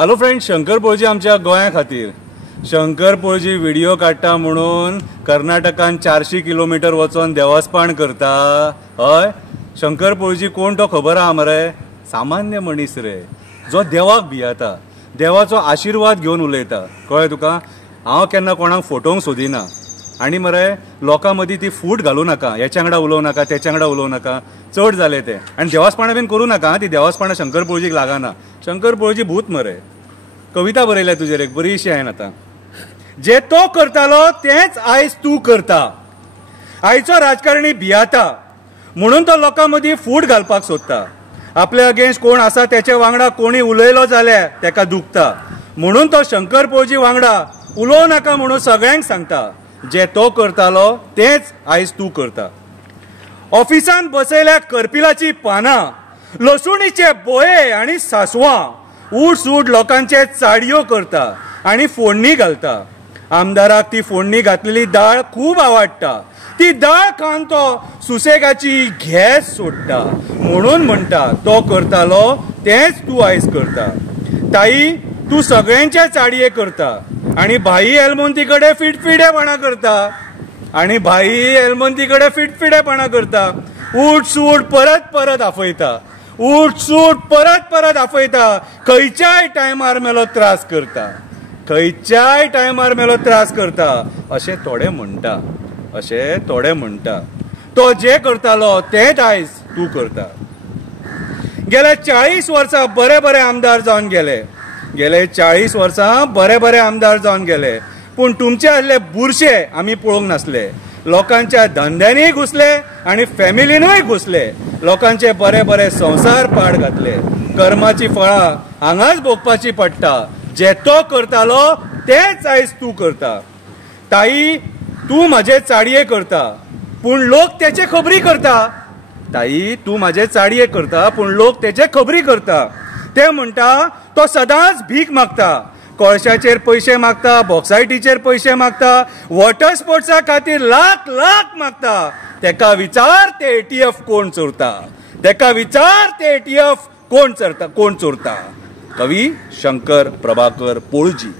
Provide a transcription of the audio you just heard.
Hello friend, Shankar पळजी आमच्या गोंया खातीर शंकर पळजी व्हिडिओ काडटा म्हणून कर्नाटकान 400 किलोमीटर वचून देवास्पाण करता. हय, शंकर पळजी कोण तो खबर आहा मरे? सामान्य मनीस रे, जो देवाक भियेता, देवाचो आशीर्वाद घेवन उलयता. कळ्ळें तुका? हांव केन्ना कोणाक फोटोवंक सोदिना आनी मरे लोकां मदीं ती फूट घालूं नाका, हेच्या वांगडा उलोवं नाका, तेच्या वांगडा उलोवं नाका, चड जालें तें. आनी देवास्पाणां बीन करूं नाका. ती देवास्पाणां शंकर पळजीक लागना. शंकर पळजी भूत मरे. कविता बरयल्या तुजेर एक बरीशी हांवें आतां. जे तो करतालो तेंच आयज तूं करता. आयचो राजकारणी भियाता म्हणून तो लोकां मदीं फूट घालपाक सोदता. आपल्या अगेन्स्ट कोण आसा तेच्या वांगडा कोणी उलयलो जाल्यार तेका दुखता. म्हणून तो शंकर पळजी वांगडा उलोवं नाका म्हणून सगळ्यांक सांगता. जे तो करतालो तेंच आयज तूं करता. ऑफिसान बसयल्या करपिलाची पानां, लसुणीचे बोये आनी सासवां, उठ सूट लोकांचे चाडयो करता आनी फोडणी घालता. आमदाराक ती फोडणी घातलेली दाळ खूब आवडटा. ती दाळ खावन तो सुसेगाची घेस सोडटा. म्हणून म्हणटा तो करतालो तेंच तूं आयज करता. ताई, तूं सगळ्यांचे चाडये करता आनी भाई एलमोंतीकडे फिटफिडेपणा करता. फिटफिडेपणा करता. उठ सूट परत परत आफयता. उठ सूट परत परत आफयता. खंयच्याय टायमार मेलो त्रास करता. खंयच्याय टायमार मेलो त्रास करता. अशें थोडे म्हणटा. तो जे करतालो तेंच आयज तूं करता. गेल्या 40 वर्सां बरे बरे आमदार जावन गेले. 40 वर्सां बरे आमदार जावन गेले. पूण तुमचे आसले बुरशे आमी पळोवंक नासले. लोकांच्या धंद्यांनीय घुसले आनी फॅमिलीनूय घुसले. लोकांचे बरे संसार पाड घातले. कर्माची फळां हांगाच भोगपाची पडटा. जे तो करतालो तेंच आयज तूं करता. ताई, तूं म्हाजे चाडये करता पूण लोक तेचे खबरी करता. ताई, तूं म्हाजे चाडये करता पूण लोक तेचे खबरी करता. ते म्हणटा तो सदांच भीक मागता. कोळशाचेर पयशे मागता, बॉक्सायटीचेर पयशे मागता, वॉटर स्पोर्ट्सा खातीर लाख मागता. तेका विचार ते ATF कोण चोरता. कोण चोरता. कवी शंकर प्रभाकर पळजी.